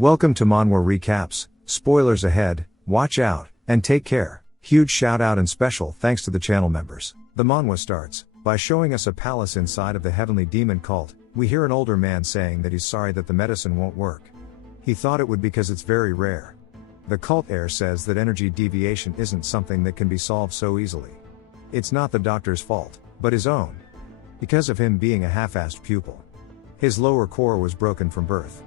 Welcome to Manhwa Recaps, spoilers ahead, watch out, and take care. Huge shout out and special thanks to the channel members. The manhwa starts by showing us a palace inside of the heavenly demon cult. We hear an older man saying that he's sorry that the medicine won't work. He thought it would because it's very rare. The cult heir says that energy deviation isn't something that can be solved so easily. It's not the doctor's fault, but his own. Because of him being a half-assed pupil. His lower core was broken from birth.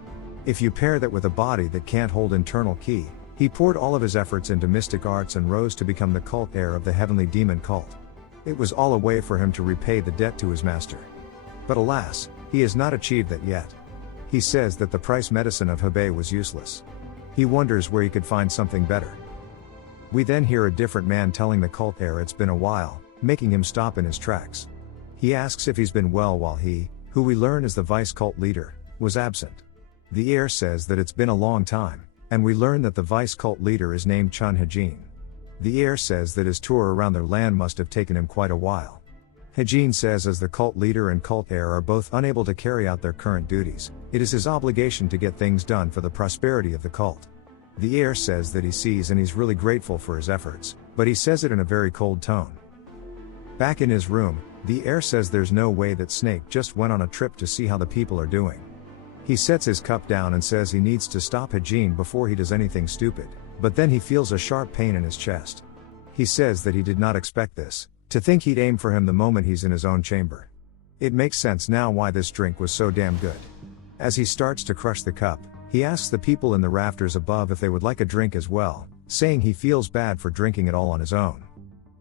If you pair that with a body that can't hold internal ki, he poured all of his efforts into mystic arts and rose to become the cult heir of the heavenly demon cult. It was all a way for him to repay the debt to his master. But alas, he has not achieved that yet. He says that the price medicine of Hebei was useless. He wonders where he could find something better. We then hear a different man telling the cult heir it's been a while, making him stop in his tracks. He asks if he's been well while he, who we learn is the vice cult leader, was absent. The heir says that it's been a long time, and we learn that the vice cult leader is named Chun Hejin. The heir says that his tour around their land must have taken him quite a while. Hejin says as the cult leader and cult heir are both unable to carry out their current duties, it is his obligation to get things done for the prosperity of the cult. The heir says that he sees and he's really grateful for his efforts, but he says it in a very cold tone. Back in his room, the heir says there's no way that Snake just went on a trip to see how the people are doing. He sets his cup down and says he needs to stop Hejin before he does anything stupid, but then he feels a sharp pain in his chest. He says that he did not expect this, to think he'd aim for him the moment he's in his own chamber. It makes sense now why this drink was so damn good. As he starts to crush the cup, he asks the people in the rafters above if they would like a drink as well, saying he feels bad for drinking it all on his own.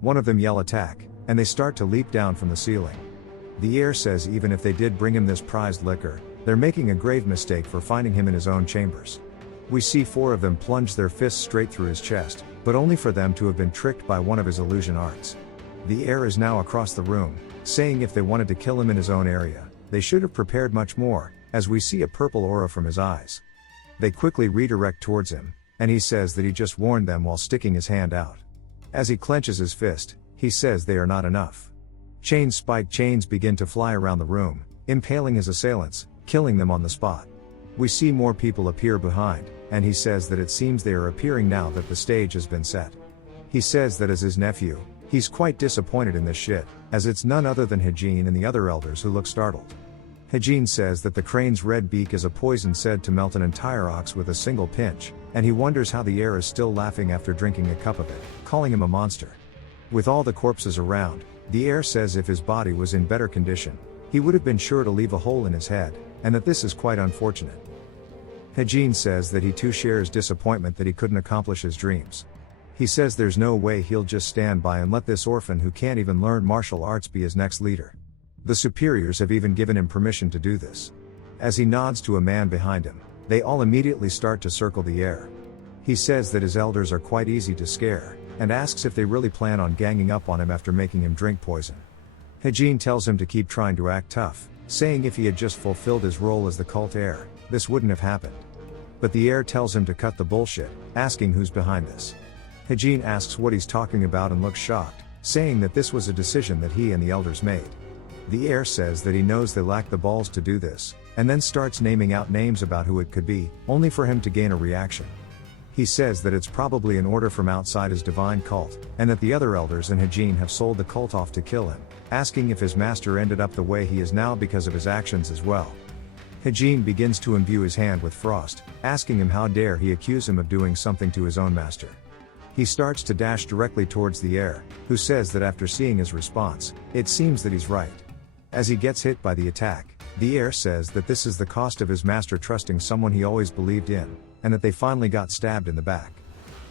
One of them yell attack, and they start to leap down from the ceiling. The heir says even if they did bring him this prized liquor, they're making a grave mistake for finding him in his own chambers. We see four of them plunge their fists straight through his chest, but only for them to have been tricked by one of his illusion arts. The heir is now across the room, saying if they wanted to kill him in his own area, they should have prepared much more, as we see a purple aura from his eyes. They quickly redirect towards him, and he says that he just warned them while sticking his hand out. As he clenches his fist, he says they are not enough. Spiked chains begin to fly around the room, impaling his assailants, killing them on the spot. We see more people appear behind, and he says that it seems they are appearing now that the stage has been set. He says that as his nephew, he's quite disappointed in this shit, as it's none other than Hejin and the other elders who look startled. Hejin says that the crane's red beak is a poison said to melt an entire ox with a single pinch, and he wonders how the heir is still laughing after drinking a cup of it, calling him a monster. With all the corpses around, the heir says if his body was in better condition, he would have been sure to leave a hole in his head, and that this is quite unfortunate. Hejin says that he too shares disappointment that he couldn't accomplish his dreams. He says there's no way he'll just stand by and let this orphan who can't even learn martial arts be his next leader. The superiors have even given him permission to do this. As he nods to a man behind him, they all immediately start to circle the heir. He says that his elders are quite easy to scare, and asks if they really plan on ganging up on him after making him drink poison. Hejin tells him to keep trying to act tough, saying if he had just fulfilled his role as the cult heir, this wouldn't have happened. But the heir tells him to cut the bullshit, asking who's behind this. Hejin asks what he's talking about and looks shocked, saying that this was a decision that he and the elders made. The heir says that he knows they lack the balls to do this, and then starts naming out names about who it could be, only for him to gain a reaction. He says that it's probably an order from outside his divine cult, and that the other elders and Hejin have sold the cult off to kill him, asking if his master ended up the way he is now because of his actions as well. Hejin begins to imbue his hand with frost, asking him how dare he accuse him of doing something to his own master. He starts to dash directly towards the heir, who says that after seeing his response, it seems that he's right. As he gets hit by the attack, the heir says that this is the cost of his master trusting someone he always believed in, and that they finally got stabbed in the back.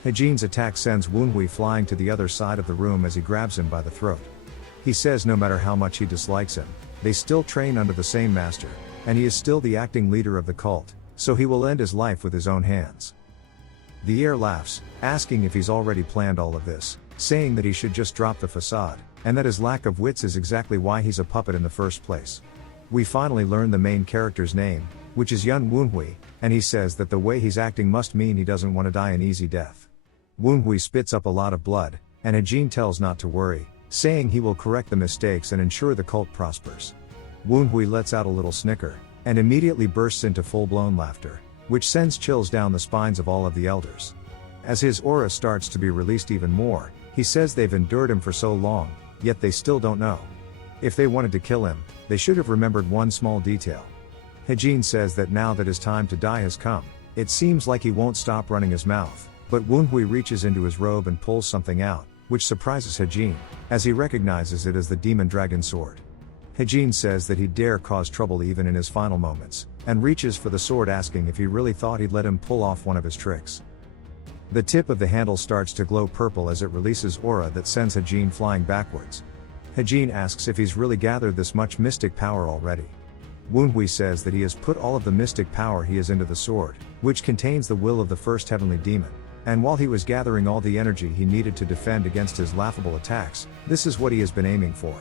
Hejin's attack sends Wunhui flying to the other side of the room as he grabs him by the throat. He says no matter how much he dislikes him, they still train under the same master, and he is still the acting leader of the cult, so he will end his life with his own hands. The heir laughs, asking if he's already planned all of this, saying that he should just drop the facade, and that his lack of wits is exactly why he's a puppet in the first place. We finally learn the main character's name, which is Yun Wunhui, and he says that the way he's acting must mean he doesn't want to die an easy death. Wunhui spits up a lot of blood, and Hejin tells not to worry, saying he will correct the mistakes and ensure the cult prospers. Wunhui lets out a little snicker, and immediately bursts into full-blown laughter, which sends chills down the spines of all of the elders. As his aura starts to be released even more, he says they've endured him for so long, yet they still don't know. If they wanted to kill him, they should have remembered one small detail. Hejin says that now that his time to die has come, it seems like he won't stop running his mouth, but Woonhui reaches into his robe and pulls something out, which surprises Hejin, as he recognizes it as the demon dragon sword. Hejin says that he'd dare cause trouble even in his final moments, and reaches for the sword asking if he really thought he'd let him pull off one of his tricks. The tip of the handle starts to glow purple as it releases aura that sends Hejin flying backwards. Hejin asks if he's really gathered this much mystic power already. Woonhui says that he has put all of the mystic power he has into the sword, which contains the will of the first heavenly demon, and while he was gathering all the energy he needed to defend against his laughable attacks, this is what he has been aiming for.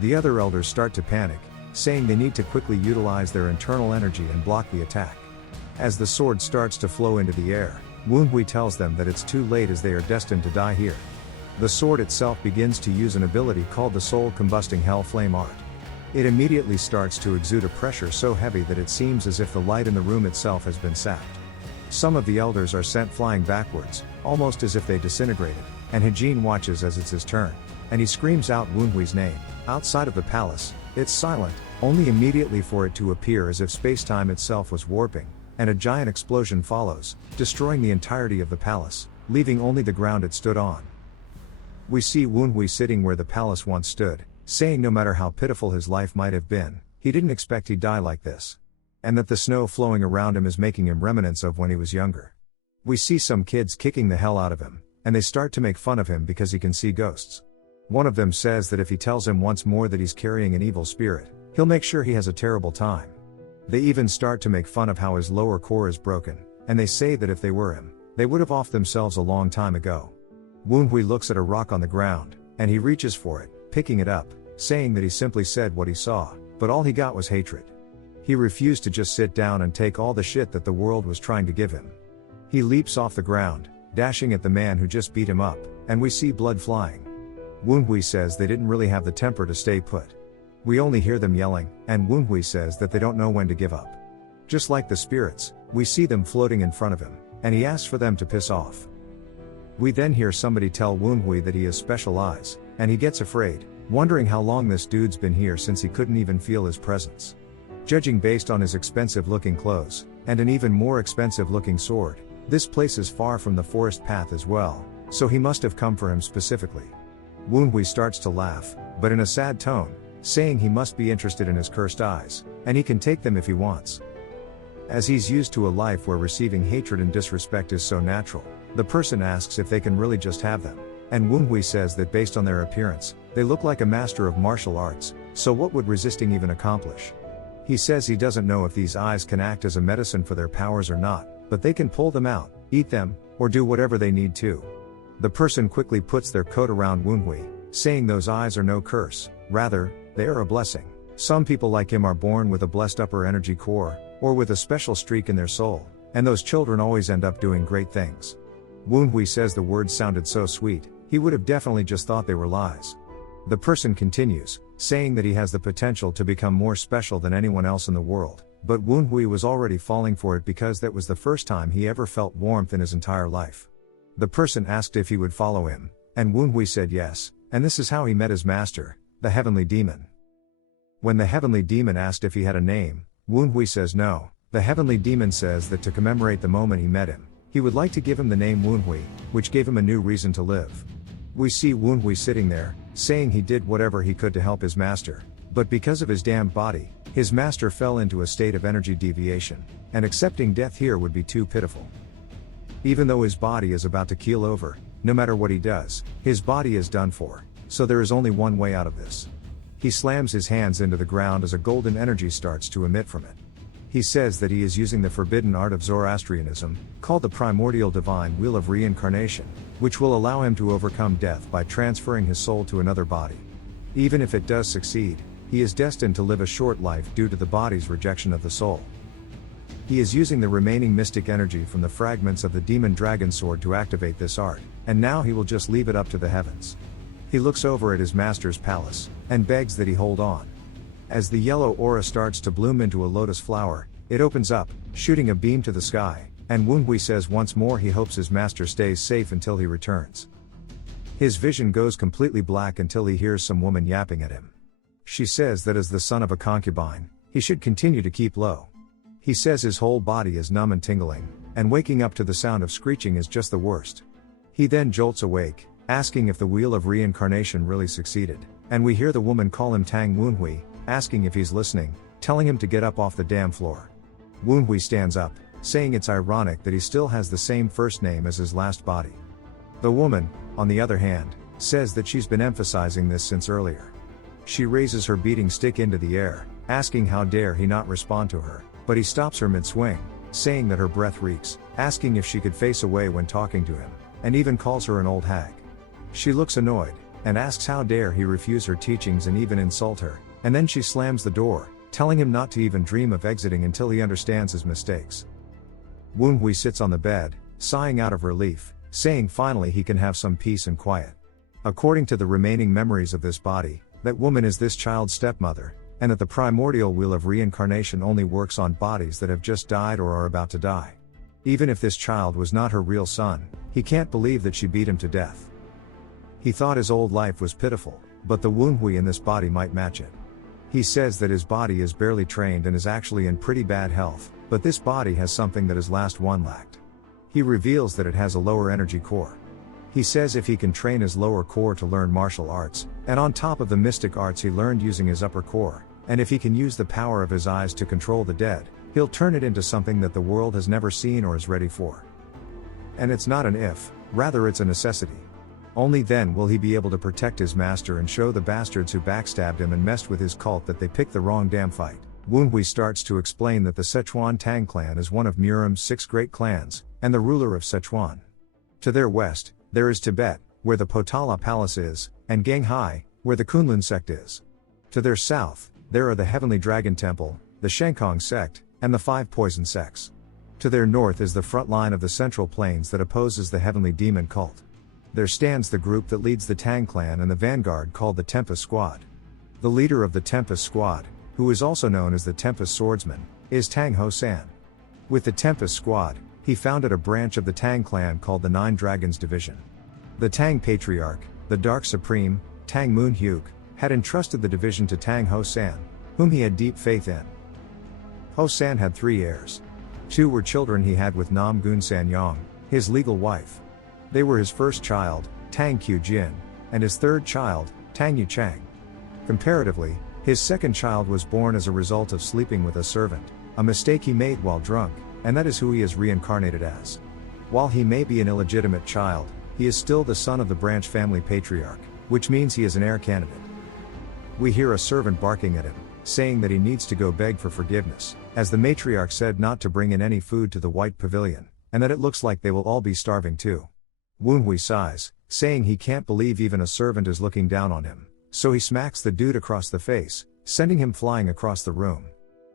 The other elders start to panic, saying they need to quickly utilize their internal energy and block the attack. As the sword starts to flow into the air, Woonhui tells them that it's too late as they are destined to die here. The sword itself begins to use an ability called the Soul Combusting Hell Flame Art. It immediately starts to exude a pressure so heavy that it seems as if the light in the room itself has been sapped. Some of the elders are sent flying backwards, almost as if they disintegrated, and Hejin watches as it's his turn, and he screams out Woonhui's name. Outside of the palace, it's silent, only immediately for it to appear as if space-time itself was warping, and a giant explosion follows, destroying the entirety of the palace, leaving only the ground it stood on. We see Woonhui sitting where the palace once stood, saying no matter how pitiful his life might have been, he didn't expect he'd die like this. And that the snow flowing around him is making him remnants of when he was younger. We see some kids kicking the hell out of him, and they start to make fun of him because he can see ghosts. One of them says that if he tells him once more that he's carrying an evil spirit, he'll make sure he has a terrible time. They even start to make fun of how his lower core is broken, and they say that if they were him, they would have offed themselves a long time ago. Woonhui looks at a rock on the ground, and he reaches for it, picking it up, saying that he simply said what he saw, but all he got was hatred. He refused to just sit down and take all the shit that the world was trying to give him. He leaps off the ground, dashing at the man who just beat him up, and we see blood flying. Woonhui says they didn't really have the temper to stay put. We only hear them yelling, and Woonhui says that they don't know when to give up. Just like the spirits, we see them floating in front of him, and he asks for them to piss off. We then hear somebody tell Woonhui that he has special eyes, and he gets afraid, wondering how long this dude's been here since he couldn't even feel his presence. Judging based on his expensive looking clothes, and an even more expensive looking sword, this place is far from the forest path as well, so he must have come for him specifically. Woonhui starts to laugh, but in a sad tone, saying he must be interested in his cursed eyes, and he can take them if he wants. As he's used to a life where receiving hatred and disrespect is so natural, the person asks if they can really just have them, and Woonhui says that based on their appearance, they look like a master of martial arts, so what would resisting even accomplish? He says he doesn't know if these eyes can act as a medicine for their powers or not, but they can pull them out, eat them, or do whatever they need to. The person quickly puts their coat around Woonhui, saying those eyes are no curse, rather, they are a blessing. Some people like him are born with a blessed upper energy core, or with a special streak in their soul, and those children always end up doing great things. Woonhui says the words sounded so sweet, he would have definitely just thought they were lies. The person continues, saying that he has the potential to become more special than anyone else in the world, but Woonhui was already falling for it because that was the first time he ever felt warmth in his entire life. The person asked if he would follow him, and Woonhui said yes, and this is how he met his master, the heavenly demon. When the heavenly demon asked if he had a name, Woonhui says no. The heavenly demon says that to commemorate the moment he met him, he would like to give him the name Woonhui, which gave him a new reason to live. We see Woonhui sitting there, saying he did whatever he could to help his master, but because of his damned body, his master fell into a state of energy deviation, and accepting death here would be too pitiful. Even though his body is about to keel over, no matter what he does, his body is done for, so there is only one way out of this. He slams his hands into the ground as a golden energy starts to emit from it. He says that he is using the forbidden art of Zoroastrianism, called the primordial divine wheel of reincarnation, which will allow him to overcome death by transferring his soul to another body. Even if it does succeed, he is destined to live a short life due to the body's rejection of the soul. He is using the remaining mystic energy from the fragments of the demon dragon sword to activate this art, and now he will just leave it up to the heavens. He looks over at his master's palace, and begs that he hold on. As the yellow aura starts to bloom into a lotus flower, It opens up, shooting a beam to the sky, and Woonhui says once more he hopes his master stays safe until he returns. His vision goes completely black until he hears some woman yapping at him. She says that as the son of a concubine, he should continue to keep low. He says his whole body is numb and tingling, and waking up to the sound of screeching is just the worst. He then jolts awake, asking if the wheel of reincarnation really succeeded, and we hear the woman call him Tang Woonhui, asking if he's listening, telling him to get up off the damn floor. Woonhui stands up, saying it's ironic that he still has the same first name as his last body. The woman, on the other hand, says that she's been emphasizing this since earlier. She raises her beating stick into the air, asking how dare he not respond to her, but he stops her mid-swing, saying that her breath reeks, asking if she could face away when talking to him, and even calls her an old hag. She looks annoyed, and asks how dare he refuse her teachings and even insult her, and then she slams the door, telling him not to even dream of exiting until he understands his mistakes. Woonhui sits on the bed, sighing out of relief, saying finally he can have some peace and quiet. According to the remaining memories of this body, that woman is this child's stepmother, and that the primordial wheel of reincarnation only works on bodies that have just died or are about to die. Even if this child was not her real son, he can't believe that she beat him to death. He thought his old life was pitiful, but the Woonhui in this body might match it. He says that his body is barely trained and is actually in pretty bad health, but this body has something that his last one lacked. He reveals that it has a lower energy core. He says if he can train his lower core to learn martial arts, and on top of the mystic arts he learned using his upper core, and if he can use the power of his eyes to control the dead, he'll turn it into something that the world has never seen or is ready for. And it's not an if, rather it's a necessity. Only then will he be able to protect his master and show the bastards who backstabbed him and messed with his cult that they picked the wrong damn fight. Woonhui starts to explain that the Sichuan Tang clan is one of Murum's 6 great clans, and the ruler of Sichuan. To their west, there is Tibet, where the Potala Palace is, and Ganghai, where the Kunlun sect is. To their south, there are the Heavenly Dragon Temple, the Shenkong sect, and the 5 poison sects. To their north is the front line of the Central Plains that opposes the Heavenly Demon cult. There stands the group that leads the Tang clan and the vanguard called the Tempest Squad. The leader of the Tempest Squad, who is also known as the Tempest Swordsman, is Tang Ho San. With the Tempest Squad, he founded a branch of the Tang clan called the 9 Dragons Division. The Tang Patriarch, the Dark Supreme, Tang Moon Hyuk, had entrusted the division to Tang Ho San, whom he had deep faith in. Ho San had 3 heirs. 2 were children he had with Nam Gun San Yong, his legal wife. They were his first child, Tang Qiu Jin, and his third child, Tang Yu Chang. Comparatively, his second child was born as a result of sleeping with a servant, a mistake he made while drunk, and that is who he is reincarnated as. While he may be an illegitimate child, he is still the son of the branch family patriarch, which means he is an heir candidate. We hear a servant barking at him, saying that he needs to go beg for forgiveness, as the matriarch said not to bring in any food to the White Pavilion, and that it looks like they will all be starving too. Woonhui sighs, saying he can't believe even a servant is looking down on him, so he smacks the dude across the face, sending him flying across the room.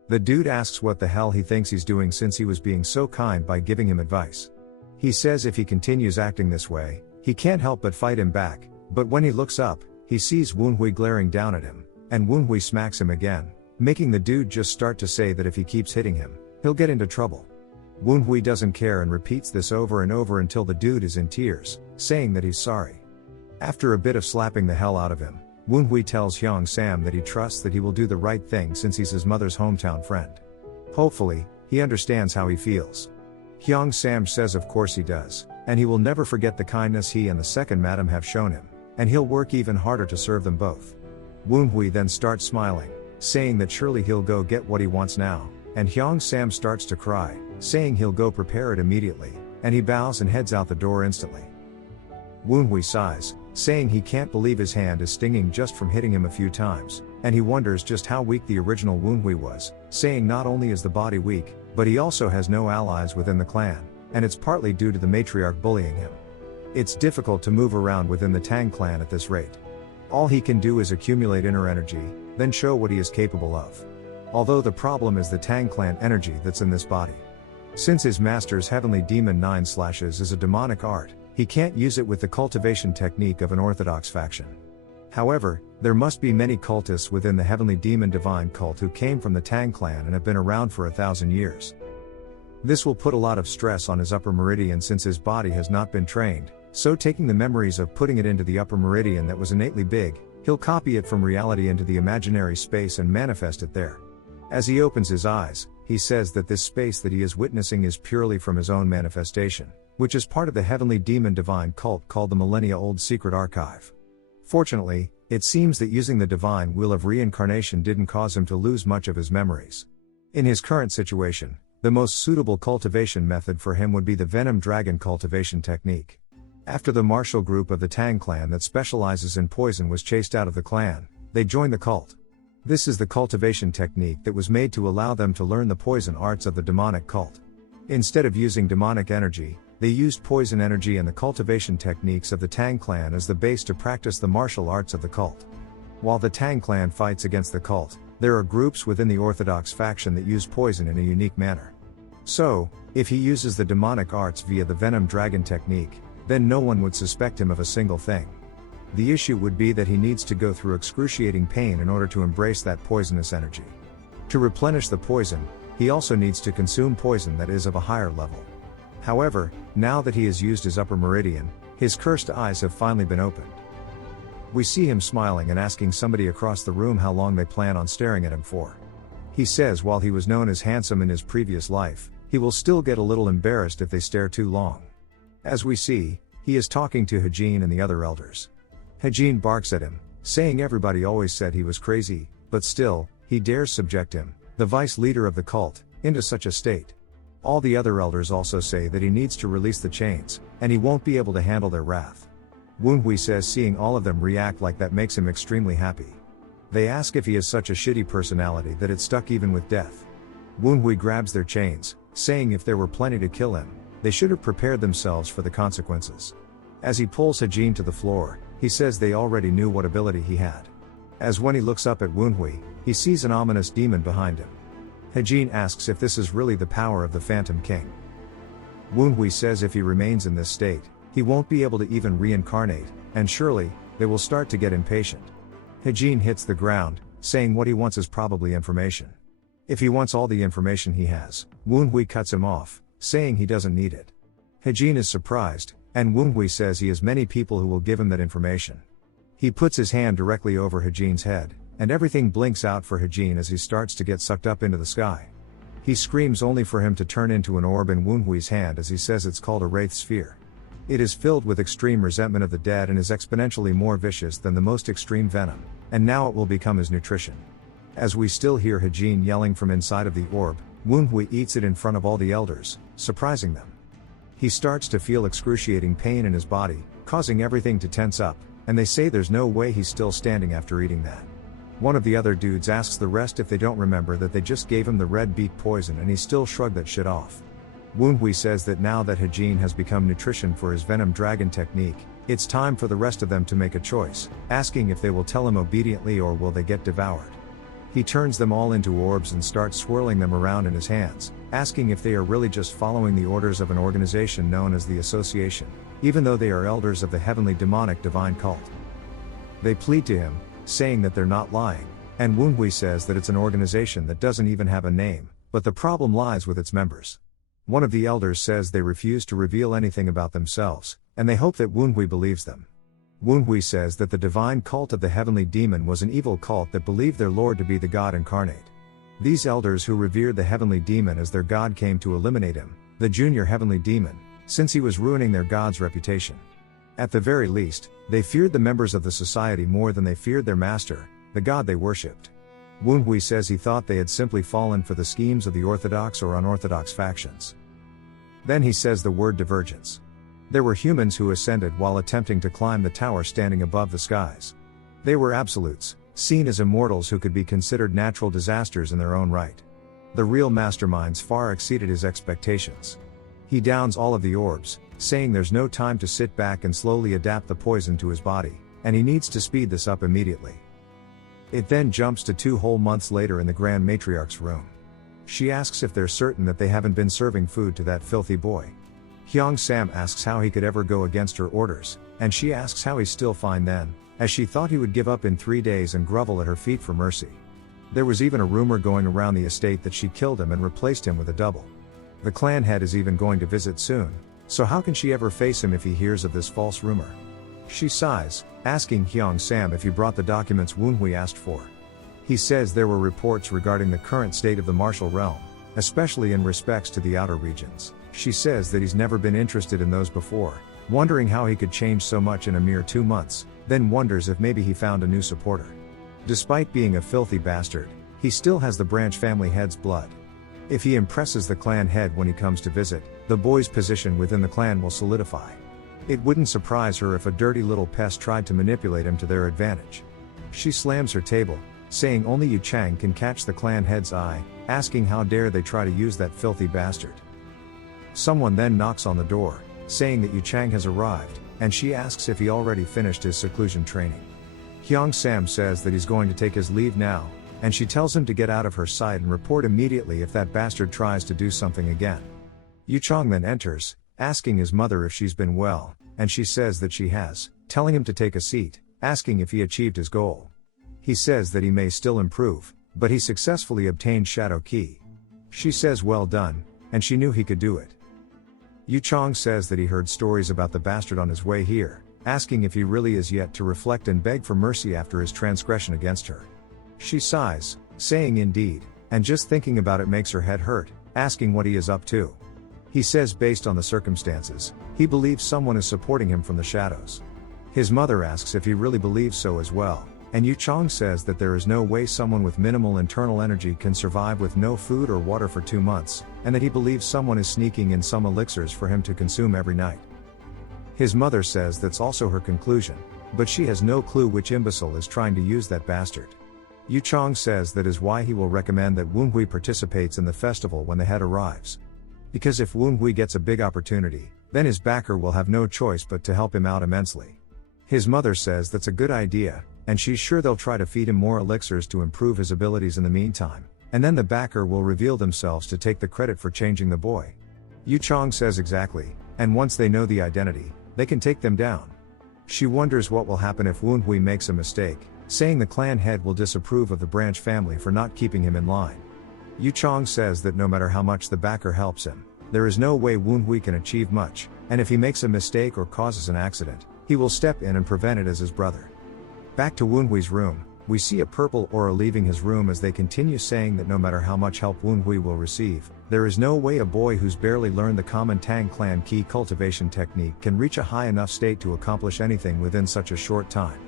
The dude asks what the hell he thinks he's doing since he was being so kind by giving him advice. He says if he continues acting this way, he can't help but fight him back, but when he looks up, he sees Woonhui glaring down at him, and Woonhui smacks him again, making the dude just start to say that if he keeps hitting him, he'll get into trouble. Woonhui doesn't care and repeats this over and over until the dude is in tears, saying that he's sorry. After a bit of slapping the hell out of him, Woonhui tells Hyung Sam that he trusts that he will do the right thing since he's his mother's hometown friend. Hopefully, he understands how he feels. Hyung Sam says of course he does, and he will never forget the kindness he and the second madam have shown him, and he'll work even harder to serve them both. Woonhui then starts smiling, saying that surely he'll go get what he wants now, and Hyung Sam starts to cry, saying he'll go prepare it immediately, and he bows and heads out the door instantly. Woonhui sighs, saying he can't believe his hand is stinging just from hitting him a few times, and he wonders just how weak the original Woonhui was, saying not only is the body weak, but he also has no allies within the clan, and it's partly due to the matriarch bullying him. It's difficult to move around within the Tang clan at this rate. All he can do is accumulate inner energy, then show what he is capable of. Although the problem is the Tang clan energy that's in this body. Since his master's heavenly demon 9 slashes is a demonic art, he can't use it with the cultivation technique of an orthodox faction. However, there must be many cultists within the heavenly demon divine cult who came from the Tang clan and have been around for 1,000 years. This will put a lot of stress on his upper meridian since his body has not been trained, so taking the memories of putting it into the upper meridian that was innately big, he'll copy it from reality into the imaginary space and manifest it there. As he opens his eyes, he says that this space that he is witnessing is purely from his own manifestation, which is part of the heavenly demon divine cult called the millennia-old secret archive. Fortunately, it seems that using the divine wheel of reincarnation didn't cause him to lose much of his memories. In his current situation, the most suitable cultivation method for him would be the venom dragon cultivation technique. After the martial group of the Tang clan that specializes in poison was chased out of the clan, they joined the cult. This is the cultivation technique that was made to allow them to learn the poison arts of the demonic cult. Instead of using demonic energy, they used poison energy and the cultivation techniques of the Tang clan as the base to practice the martial arts of the cult. While the Tang clan fights against the cult, there are groups within the Orthodox faction that use poison in a unique manner. So, if he uses the demonic arts via the venom dragon technique, then no one would suspect him of a single thing. The issue would be that he needs to go through excruciating pain in order to embrace that poisonous energy. To replenish the poison, he also needs to consume poison that is of a higher level. However, now that he has used his upper meridian, his cursed eyes have finally been opened. We see him smiling and asking somebody across the room how long they plan on staring at him for. He says while he was known as handsome in his previous life, he will still get a little embarrassed if they stare too long. As we see, he is talking to Hajin and the other elders. Hajin barks at him, saying everybody always said he was crazy, but still, he dares subject him, the vice leader of the cult, into such a state. All the other elders also say that he needs to release the chains, and he won't be able to handle their wrath. Woonhui says seeing all of them react like that makes him extremely happy. They ask if he has such a shitty personality that it's stuck even with death. Woonhui grabs their chains, saying if there were plenty to kill him, they should have prepared themselves for the consequences. As he pulls Hajin to the floor, he says they already knew what ability he had. As when he looks up at Woonhui, he sees an ominous demon behind him. Hajin asks if this is really the power of the Phantom King. Woonhui says if he remains in this state, he won't be able to even reincarnate, and surely, they will start to get impatient. Hajin hits the ground, saying what he wants is probably information. If he wants all the information he has, Woonhui cuts him off, saying he doesn't need it. Hajin is surprised, and Woonhui says he has many people who will give him that information. He puts his hand directly over Hajin's head, and everything blinks out for Hajin as he starts to get sucked up into the sky. He screams only for him to turn into an orb in Woonhui's hand as he says it's called a wraith sphere. It is filled with extreme resentment of the dead and is exponentially more vicious than the most extreme venom, and now it will become his nutrition. As we still hear Hajin yelling from inside of the orb, Woonhui eats it in front of all the elders, surprising them. He starts to feel excruciating pain in his body, causing everything to tense up, and they say there's no way he's still standing after eating that. One of the other dudes asks the rest if they don't remember that they just gave him the red beet poison and he still shrugged that shit off. Woonhui says that now that Hajin has become nutrition for his venom dragon technique, it's time for the rest of them to make a choice, asking if they will tell him obediently or will they get devoured. He turns them all into orbs and starts swirling them around in his hands, asking if they are really just following the orders of an organization known as the Association, even though they are elders of the heavenly demonic divine cult. They plead to him, saying that they're not lying, and Woonhui says that it's an organization that doesn't even have a name, but the problem lies with its members. One of the elders says they refuse to reveal anything about themselves, and they hope that Woonhui believes them. Woonhui says that the divine cult of the heavenly demon was an evil cult that believed their lord to be the god incarnate. These elders who revered the heavenly demon as their god came to eliminate him, the junior heavenly demon, since he was ruining their god's reputation. At the very least, they feared the members of the society more than they feared their master, the god they worshipped. Woonhui says he thought they had simply fallen for the schemes of the orthodox or unorthodox factions. Then he says the word divergence. There were humans who ascended while attempting to climb the tower standing above the skies. They were absolutes, seen as immortals who could be considered natural disasters in their own right. The real masterminds far exceeded his expectations. He downs all of the orbs, saying there's no time to sit back and slowly adapt the poison to his body, and he needs to speed this up immediately. It then jumps to 2 whole months later in the Grand Matriarch's room. She asks if they're certain that they haven't been serving food to that filthy boy. Hyung Sam asks how he could ever go against her orders, and she asks how he's still fine then, as she thought he would give up in 3 days and grovel at her feet for mercy. There was even a rumor going around the estate that she killed him and replaced him with a double. The clan head is even going to visit soon, so how can she ever face him if he hears of this false rumor? She sighs, asking Hyung Sam if he brought the documents Woon-hui asked for. He says there were reports regarding the current state of the martial realm, especially in respects to the outer regions. She says that he's never been interested in those before, wondering how he could change so much in a mere 2 months, then wonders if maybe he found a new supporter. Despite being a filthy bastard, he still has the branch family head's blood. If he impresses the clan head when he comes to visit, the boy's position within the clan will solidify. It wouldn't surprise her if a dirty little pest tried to manipulate him to their advantage. She slams her table, saying only Yu Chang can catch the clan head's eye, asking how dare they try to use that filthy bastard. Someone then knocks on the door, saying that Yu Chang has arrived, and she asks if he already finished his seclusion training. Hyung Sam says that he's going to take his leave now, and she tells him to get out of her sight and report immediately if that bastard tries to do something again. Yu Chang then enters, asking his mother if she's been well, and she says that she has, telling him to take a seat, asking if he achieved his goal. He says that he may still improve, but he successfully obtained Shadow Key. She says well done, and she knew he could do it. Yu Chang says that he heard stories about the bastard on his way here, asking if he really is yet to reflect and beg for mercy after his transgression against her. She sighs, saying indeed, and just thinking about it makes her head hurt, asking what he is up to. He says based on the circumstances, he believes someone is supporting him from the shadows. His mother asks if he really believes so as well, and Yu Chang says that there is no way someone with minimal internal energy can survive with no food or water for 2 months, and that he believes someone is sneaking in some elixirs for him to consume every night. His mother says that's also her conclusion, but she has no clue which imbecile is trying to use that bastard. Yu Chang says that is why he will recommend that Woon-hui participates in the festival when the head arrives. Because if Woon-hui gets a big opportunity, then his backer will have no choice but to help him out immensely. His mother says that's a good idea, and she's sure they'll try to feed him more elixirs to improve his abilities in the meantime, and then the backer will reveal themselves to take the credit for changing the boy. Yu Chang says exactly, and once they know the identity, they can take them down. She wonders what will happen if Woon-hui makes a mistake, saying the clan head will disapprove of the branch family for not keeping him in line. Yu Chang says that no matter how much the backer helps him, there is no way Woon-hui can achieve much, and if he makes a mistake or causes an accident, he will step in and prevent it as his brother. Back to Woon-hui's room, we see a purple aura leaving his room as they continue saying that no matter how much help Woon-hui will receive, there is no way a boy who's barely learned the common Tang clan key cultivation technique can reach a high enough state to accomplish anything within such a short time.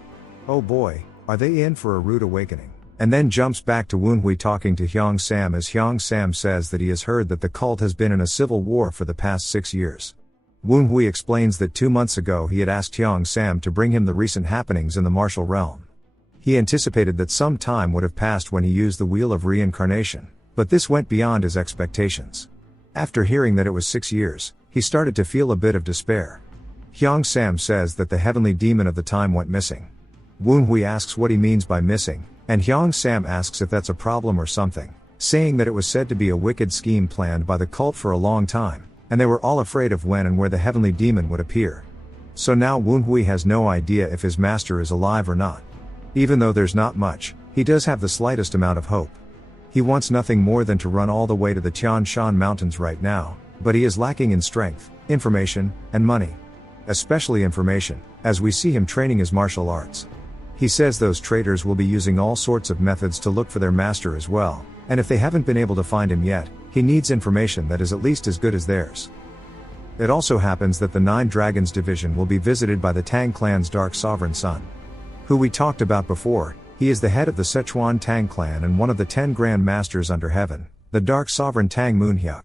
Oh boy, are they in for a rude awakening? And then jumps back to Woon-hui talking to Hyung Sam as Hyung Sam says that he has heard that the cult has been in a civil war for the past 6 years. Woon-hui explains that 2 months ago he had asked Hyung Sam to bring him the recent happenings in the martial realm. He anticipated that some time would have passed when he used the Wheel of Reincarnation, but this went beyond his expectations. After hearing that it was 6 years, he started to feel a bit of despair. Hyung Sam says that the heavenly demon of the time went missing. Woon-hui asks what he means by missing, and Hyung Sam asks if that's a problem or something, saying that it was said to be a wicked scheme planned by the cult for a long time, and they were all afraid of when and where the heavenly demon would appear. So now Woon-hui has no idea if his master is alive or not. Even though there's not much, he does have the slightest amount of hope. He wants nothing more than to run all the way to the Tian Shan Mountains right now, but he is lacking in strength, information, and money. Especially information, as we see him training his martial arts. He says those traitors will be using all sorts of methods to look for their master as well, and if they haven't been able to find him yet, he needs information that is at least as good as theirs. It also happens that the 9 Dragons division will be visited by the Tang clan's Dark Sovereign Son. Who we talked about before, he is the head of the Sichuan Tang clan and one of the 10 Grand Masters under heaven, the Dark Sovereign Tang Moonhyuk.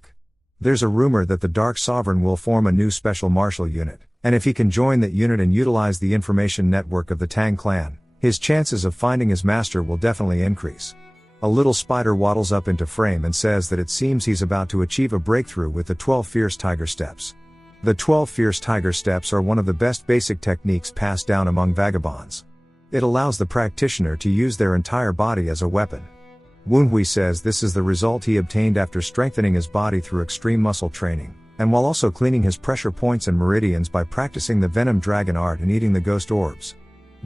There's a rumor that the Dark Sovereign will form a new special martial unit, and if he can join that unit and utilize the information network of the Tang clan, his chances of finding his master will definitely increase. A little spider waddles up into frame and says that it seems he's about to achieve a breakthrough with the 12 Fierce Tiger Steps. The 12 Fierce Tiger Steps are one of the best basic techniques passed down among vagabonds. It allows the practitioner to use their entire body as a weapon. Woon-hui says this is the result he obtained after strengthening his body through extreme muscle training, and while also cleaning his pressure points and meridians by practicing the Venom Dragon art and eating the ghost orbs.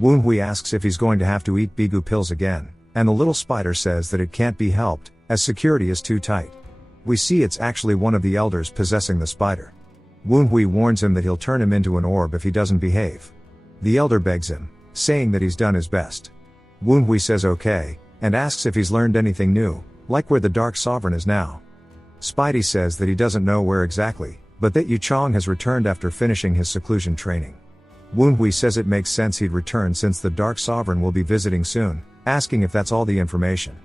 Woonhui asks if he's going to have to eat Bigu pills again, and the little spider says that it can't be helped, as security is too tight. We see it's actually one of the elders possessing the spider. Woonhui warns him that he'll turn him into an orb if he doesn't behave. The elder begs him, saying that he's done his best. Woonhui says okay, and asks if he's learned anything new, like where the Dark Sovereign is now. Spidey says that he doesn't know where exactly, but that Yu Chong has returned after finishing his seclusion training. Woonhui says it makes sense he'd return since the Dark Sovereign will be visiting soon, asking if that's all the information.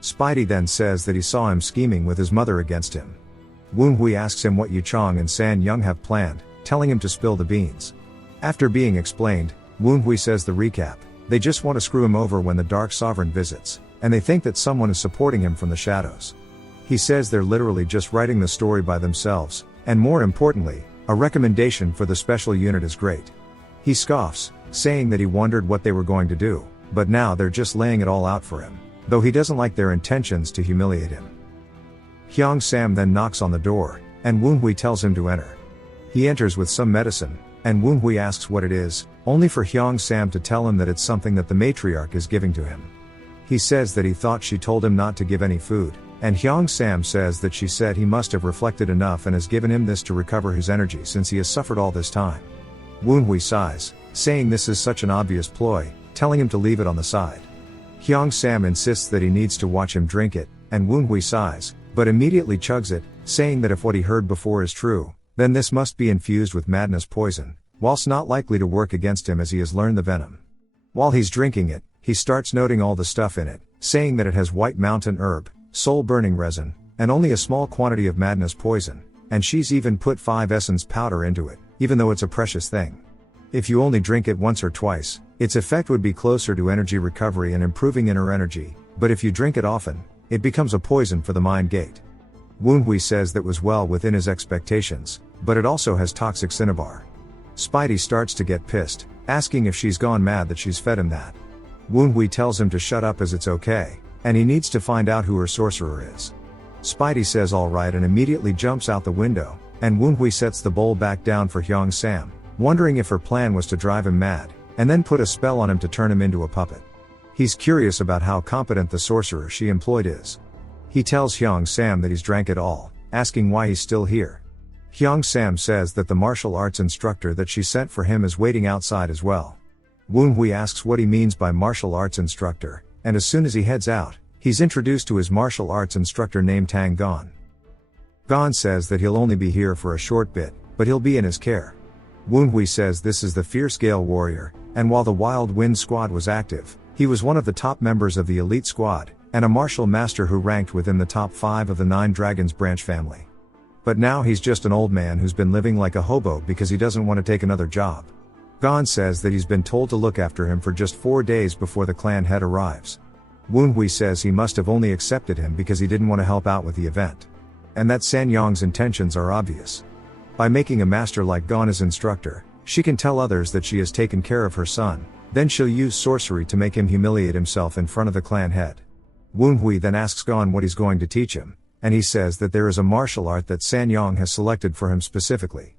Spidey then says that he saw him scheming with his mother against him. Woonhui asks him what Yu Chong and San Young have planned, telling him to spill the beans. After being explained, Woonhui says the recap: they just want to screw him over when the Dark Sovereign visits, and they think that someone is supporting him from the shadows. He says they're literally just writing the story by themselves, and more importantly, a recommendation for the special unit is great. He scoffs, saying that he wondered what they were going to do, but now they're just laying it all out for him, though he doesn't like their intentions to humiliate him. Hyung Sam then knocks on the door, and Woonhui tells him to enter. He enters with some medicine, and Woonhui asks what it is, only for Hyung Sam to tell him that it's something that the Matriarch is giving to him. He says that he thought she told him not to give any food, and Hyung Sam says that she said he must have reflected enough and has given him this to recover his energy since he has suffered all this time. Woonhui sighs, saying this is such an obvious ploy, telling him to leave it on the side. Hyung Sam insists that he needs to watch him drink it, and Woonhui sighs, but immediately chugs it, saying that if what he heard before is true, then this must be infused with madness poison, whilst not likely to work against him as he has learned the venom. While he's drinking it, he starts noting all the stuff in it, saying that it has white mountain herb, soul-burning resin, and only a small quantity of madness poison, and she's even put 5 essence powder into it, even though it's a precious thing. If you only drink it once or twice, its effect would be closer to energy recovery and improving inner energy, but if you drink it often, it becomes a poison for the mind gate. Woonhui says that was well within his expectations, but it also has toxic cinnabar. Spidey starts to get pissed, asking if she's gone mad that she's fed him that. Woonhui tells him to shut up as it's okay, and he needs to find out who her sorcerer is. Spidey says alright and immediately jumps out the window, and Woonhui sets the bowl back down for Hyung Sam, wondering if her plan was to drive him mad, and then put a spell on him to turn him into a puppet. He's curious about how competent the sorcerer she employed is. He tells Hyung Sam that he's drank it all, asking why he's still here. Hyung Sam says that the martial arts instructor that she sent for him is waiting outside as well. Woonhui asks what he means by martial arts instructor, and as soon as he heads out, he's introduced to his martial arts instructor named Tang Gon. Gon says that he'll only be here for a short bit, but he'll be in his care. Woonhui says this is the Fierce Gale Warrior, and while the Wild Wind Squad was active, he was one of the top members of the Elite Squad, and a martial master who ranked within the top 5 of the 9 Dragons branch family. But now he's just an old man who's been living like a hobo because he doesn't want to take another job. Gon says that he's been told to look after him for just 4 days before the clan head arrives. Woonhui says he must have only accepted him because he didn't want to help out with the event. And that San Yong's intentions are obvious. By making a master like Gon his instructor, she can tell others that she has taken care of her son, then she'll use sorcery to make him humiliate himself in front of the clan head. Woonhui then asks Gon what he's going to teach him, and he says that there is a martial art that San Yong has selected for him specifically.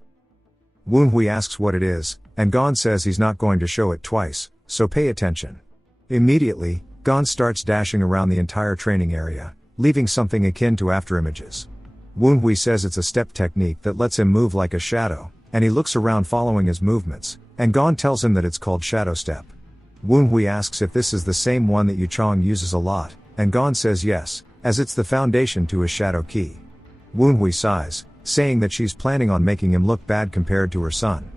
Woonhui asks what it is, and Gon says he's not going to show it twice, so pay attention. Immediately, Gon starts dashing around the entire training area, leaving something akin to afterimages. Woonhui says it's a step technique that lets him move like a shadow, and he looks around following his movements, and Gon tells him that it's called shadow step. Woonhui asks if this is the same one that Yu Chong uses a lot, and Gon says yes, as it's the foundation to his shadow key. Woonhui sighs, saying that she's planning on making him look bad compared to her son.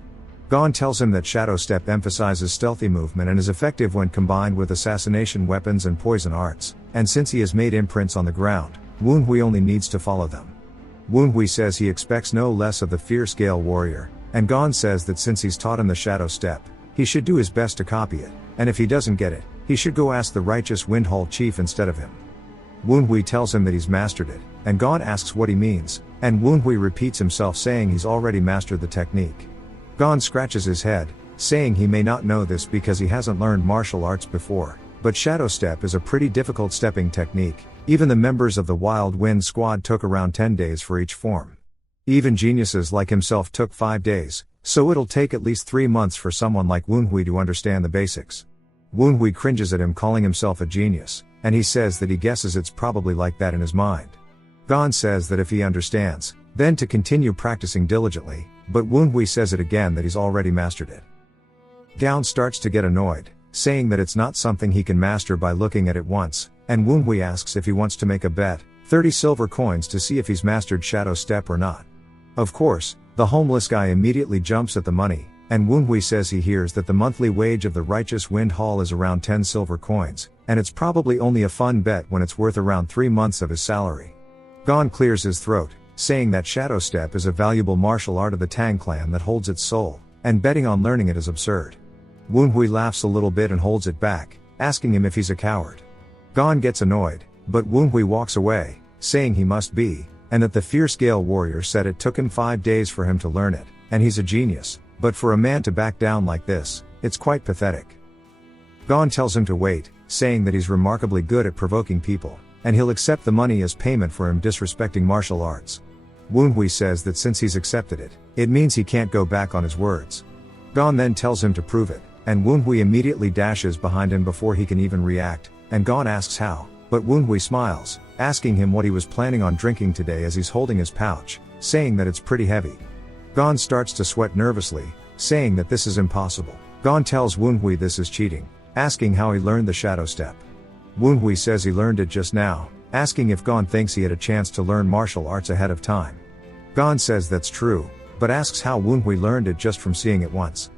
Gon tells him that shadow step emphasizes stealthy movement and is effective when combined with assassination weapons and poison arts, and since he has made imprints on the ground, Woonhui only needs to follow them. Woonhui says he expects no less of the Fierce Gale Warrior, and Gon says that since he's taught him the shadow step, he should do his best to copy it, and if he doesn't get it, he should go ask the righteous Windhall chief instead of him. Woonhui tells him that he's mastered it, and Gon asks what he means, and Woonhui repeats himself saying he's already mastered the technique. Gon scratches his head, saying he may not know this because he hasn't learned martial arts before, but shadow step is a pretty difficult stepping technique. Even the members of the Wild Wind Squad took around 10 days for each form. Even geniuses like himself took 5 days, So it'll take at least 3 months for someone like Woonhui to understand the basics. Woonhui cringes at him calling himself a genius, and he says that he guesses it's probably like that in his mind. Gon says that if he understands, then to continue practicing diligently, but Woonhui says it again that he's already mastered it. Gon starts to get annoyed, saying that it's not something he can master by looking at it once, and Woonhui asks if he wants to make a bet, 30 silver coins to see if he's mastered Shadow Step or not. Of course, the homeless guy immediately jumps at the money, and Woonhui says he hears that the monthly wage of the Righteous Wind Hall is around 10 silver coins, and it's probably only a fun bet when it's worth around 3 months of his salary. Gon clears his throat, saying that Shadow Step is a valuable martial art of the Tang clan that holds its soul, and betting on learning it is absurd. Woonhui laughs a little bit and holds it back, asking him if he's a coward. Gon gets annoyed, but Woonhui walks away, saying he must be, and that the fierce Gale warrior said it took him 5 days for him to learn it, and he's a genius, but for a man to back down like this, it's quite pathetic. Gon tells him to wait, saying that he's remarkably good at provoking people, and he'll accept the money as payment for him disrespecting martial arts. Woonhui says that since he's accepted it, it means he can't go back on his words. Gon then tells him to prove it, and Woonhui immediately dashes behind him before he can even react, and Gon asks how, but Woonhui smiles, asking him what he was planning on drinking today as he's holding his pouch, saying that it's pretty heavy. Gon starts to sweat nervously, saying that this is impossible. Gon tells Woonhui this is cheating, asking how he learned the Shadow Step. Woonhui says he learned it just now, asking if Gon thinks he had a chance to learn martial arts ahead of time. Gon says that's true, but asks how Woonhui learned it just from seeing it once.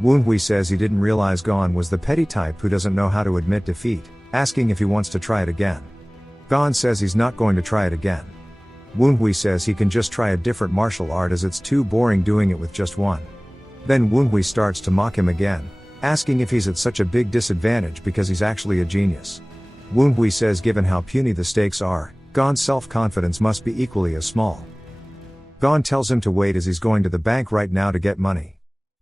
Woonhui says he didn't realize Gon was the petty type who doesn't know how to admit defeat, asking if he wants to try it again. Gon says he's not going to try it again. Woonhui says he can just try a different martial art as it's too boring doing it with just one. Then Woonhui starts to mock him again, asking if he's at such a big disadvantage because he's actually a genius. Woonhui says given how puny the stakes are, Gon's self-confidence must be equally as small. Gon tells him to wait as he's going to the bank right now to get money.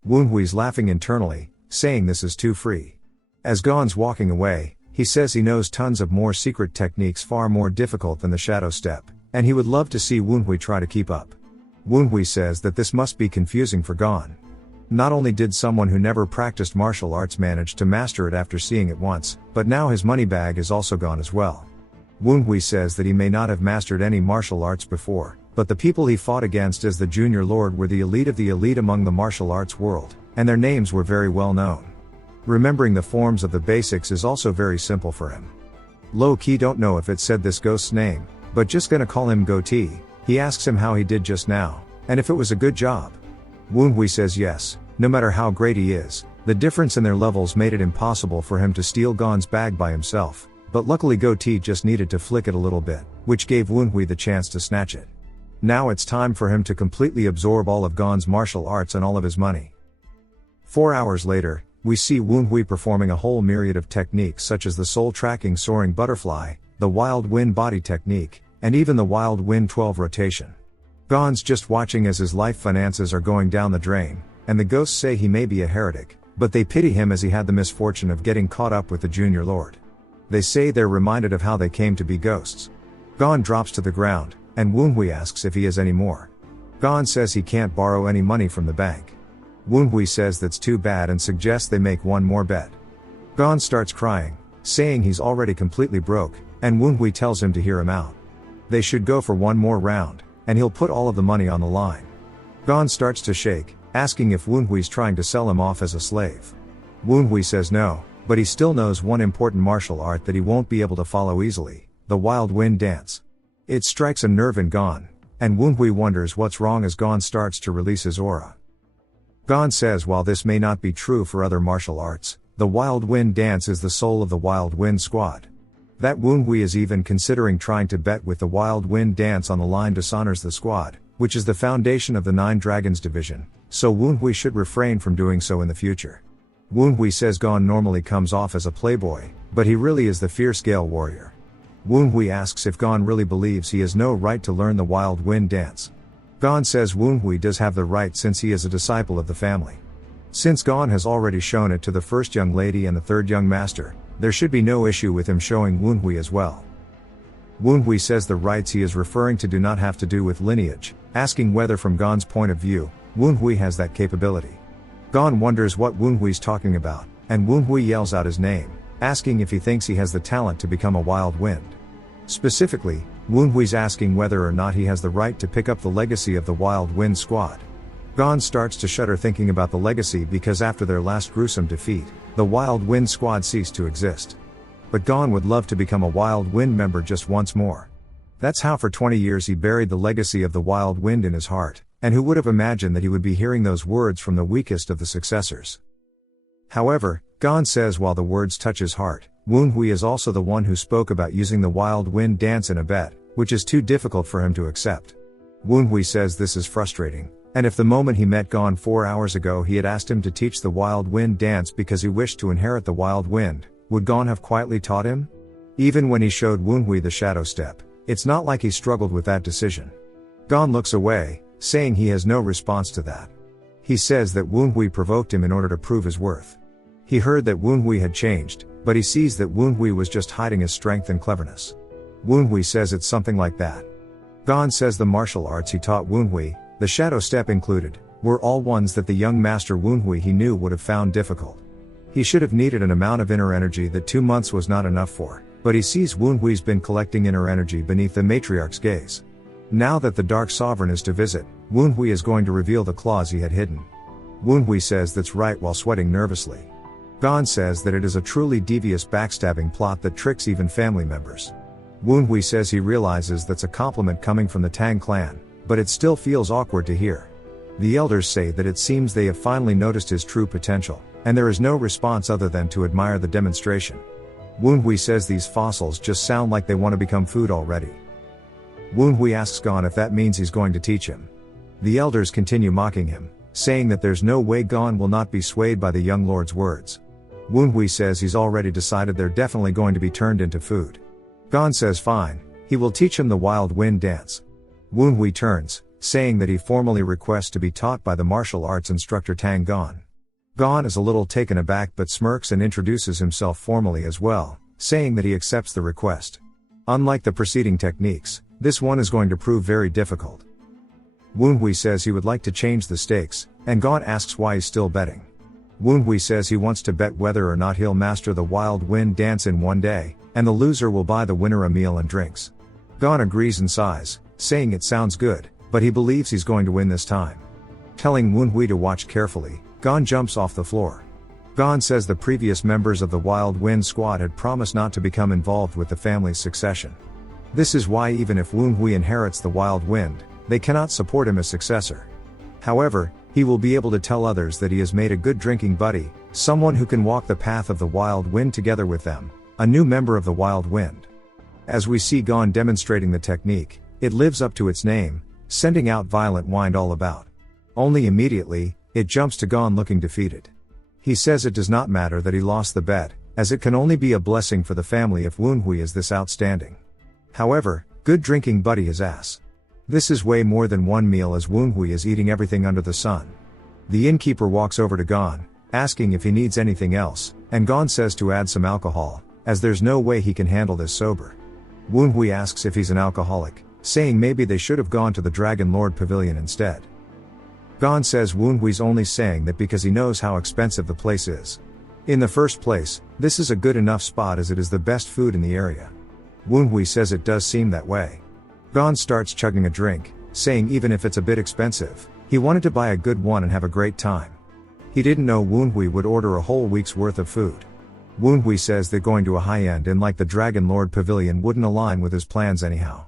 Woonhui's laughing internally, saying this is too free. As Gon's walking away, he says he knows tons of more secret techniques far more difficult than the Shadow Step, and he would love to see Woonhui try to keep up. Woonhui says that this must be confusing for Gon. Not only did someone who never practiced martial arts manage to master it after seeing it once, but now his money bag is also gone as well. Woonhui says that he may not have mastered any martial arts before, but the people he fought against as the Junior Lord were the elite of the elite among the martial arts world, and their names were very well known. Remembering the forms of the basics is also very simple for him. Low-key don't know if it said this ghost's name, but just gonna call him Goatee. He asks him how he did just now, and if it was a good job. Woonhui says yes, no matter how great he is, the difference in their levels made it impossible for him to steal Gon's bag by himself, but luckily Goatee just needed to flick it a little bit, which gave Woonhui the chance to snatch it. Now it's time for him to completely absorb all of Gon's martial arts and all of his money. 4 hours later, we see Woonhui performing a whole myriad of techniques such as the soul-tracking soaring butterfly, the wild wind body technique, and even the wild wind 12 rotation. Gon's just watching as his life finances are going down the drain, and the ghosts say he may be a heretic, but they pity him as he had the misfortune of getting caught up with the Junior Lord. They say they're reminded of how they came to be ghosts. Gon drops to the ground, and Woonhui asks if he has any more. Gon says he can't borrow any money from the bank. Woonhui says that's too bad and suggests they make one more bet. Gon starts crying, saying he's already completely broke, and Woonhui tells him to hear him out. They should go for one more round, and he'll put all of the money on the line. Gon starts to shake, asking if Woonhui's trying to sell him off as a slave. Woonhui says no, but he still knows one important martial art that he won't be able to follow easily, the wild wind dance. It strikes a nerve in Gon, and Woonhui wonders what's wrong as Gon starts to release his aura. Gon says while this may not be true for other martial arts, the wild wind dance is the soul of the wild wind squad. That Woonhui is even considering trying to bet with the wild wind dance on the line dishonors the squad, which is the foundation of the 9 Dragons division, so Woonhui should refrain from doing so in the future. Woonhui says Gon normally comes off as a playboy, but he really is the fierce Gale warrior. Woonhui asks if Gon really believes he has no right to learn the wild wind dance. Gon says Woonhui does have the right since he is a disciple of the family. Since Gon has already shown it to the first young lady and the third young master, there should be no issue with him showing Woonhui as well. Woonhui says the rights he is referring to do not have to do with lineage, asking whether from Gon's point of view, Woonhui has that capability. Gon wonders what Woonhui's talking about, and Woonhui yells out his name, asking if he thinks he has the talent to become a wild wind. Specifically, Woonhui's asking whether or not he has the right to pick up the legacy of the Wild Wind Squad. Gon starts to shudder thinking about the legacy because after their last gruesome defeat, the Wild Wind Squad ceased to exist. But Gon would love to become a Wild Wind member just once more. That's how for 20 years he buried the legacy of the Wild Wind in his heart, and who would have imagined that he would be hearing those words from the weakest of the successors. However, Gon says while the words touch his heart, Woonhui is also the one who spoke about using the Wild Wind dance in a bet, which is too difficult for him to accept. Woonhui says this is frustrating, and if the moment he met Gon 4 hours ago he had asked him to teach the Wild Wind dance because he wished to inherit the Wild Wind, would Gon have quietly taught him? Even when he showed Woonhui the shadow step, it's not like he struggled with that decision. Gon looks away, saying he has no response to that. He says that Woonhui provoked him in order to prove his worth. He heard that Woonhui had changed, but he sees that Woonhui was just hiding his strength and cleverness. Woonhui says it's something like that. Gon says the martial arts he taught Woonhui, the shadow step included, were all ones that the young master Woonhui he knew would have found difficult. He should have needed an amount of inner energy that 2 months was not enough for, but he sees Woonhui's been collecting inner energy beneath the Matriarch's gaze. Now that the Dark Sovereign is to visit, Woonhui is going to reveal the claws he had hidden. Woonhui says that's right while sweating nervously. Gon says that it is a truly devious backstabbing plot that tricks even family members. Woonhui says he realizes that's a compliment coming from the Tang clan, but it still feels awkward to hear. The elders say that it seems they have finally noticed his true potential, and there is no response other than to admire the demonstration. Woonhui says these fossils just sound like they want to become food already. Woonhui asks Gon if that means he's going to teach him. The elders continue mocking him, saying that there's no way Gon will not be swayed by the young lord's words. Woonhui says he's already decided they're definitely going to be turned into food. Gon says fine, he will teach him the Wild Wind dance. Woonhui turns, saying that he formally requests to be taught by the martial arts instructor Tang Gon. Gon is a little taken aback but smirks and introduces himself formally as well, saying that he accepts the request. Unlike the preceding techniques, this one is going to prove very difficult. Woonhui says he would like to change the stakes, and Gon asks why he's still betting. Woonhui says he wants to bet whether or not he'll master the Wild Wind dance in 1 day, and the loser will buy the winner a meal and drinks. Gon agrees and sighs, saying it sounds good, but he believes he's going to win this time. Telling Woonhui to watch carefully, Gon jumps off the floor. Gon says the previous members of the Wild Wind Squad had promised not to become involved with the family's succession. This is why even if Woonhui inherits the Wild Wind, they cannot support him as successor. However, he will be able to tell others that he has made a good drinking buddy, someone who can walk the path of the Wild Wind together with them, a new member of the Wild Wind. As we see Gon demonstrating the technique, it lives up to its name, sending out violent wind all about. Only immediately, it jumps to Gon looking defeated. He says it does not matter that he lost the bet, as it can only be a blessing for the family if Woonhui is this outstanding. However, good drinking buddy his ass. This is way more than one meal as Woonhui is eating everything under the sun. The innkeeper walks over to Gon, asking if he needs anything else, and Gon says to add some alcohol, as there's no way he can handle this sober. Woonhui asks if he's an alcoholic, saying maybe they should have gone to the Dragon Lord Pavilion instead. Gon says Woonhui's only saying that because he knows how expensive the place is. In the first place, this is a good enough spot as it is the best food in the area. Woonhui says it does seem that way. Gon starts chugging a drink, saying even if it's a bit expensive, he wanted to buy a good one and have a great time. He didn't know Woonhui would order a whole week's worth of food. Woonhui says that going to a high-end inn like the Dragon Lord Pavilion wouldn't align with his plans anyhow.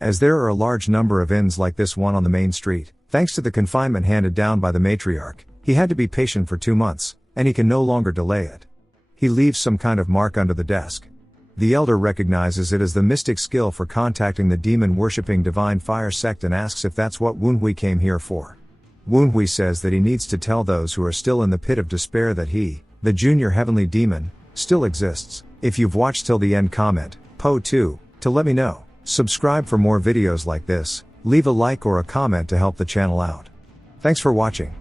As there are a large number of inns like this one on the main street, thanks to the confinement handed down by the Matriarch, he had to be patient for 2 months, and he can no longer delay it. He leaves some kind of mark under the desk. The elder recognizes it as the mystic skill for contacting the demon-worshipping Divine Fire sect and asks if that's what Woonhui came here for. Woonhui says that he needs to tell those who are still in the pit of despair that he, the junior heavenly demon, still exists. If you've watched till the end, comment, Po2, to let me know. Subscribe for more videos like this, leave a like or a comment to help the channel out. Thanks for watching.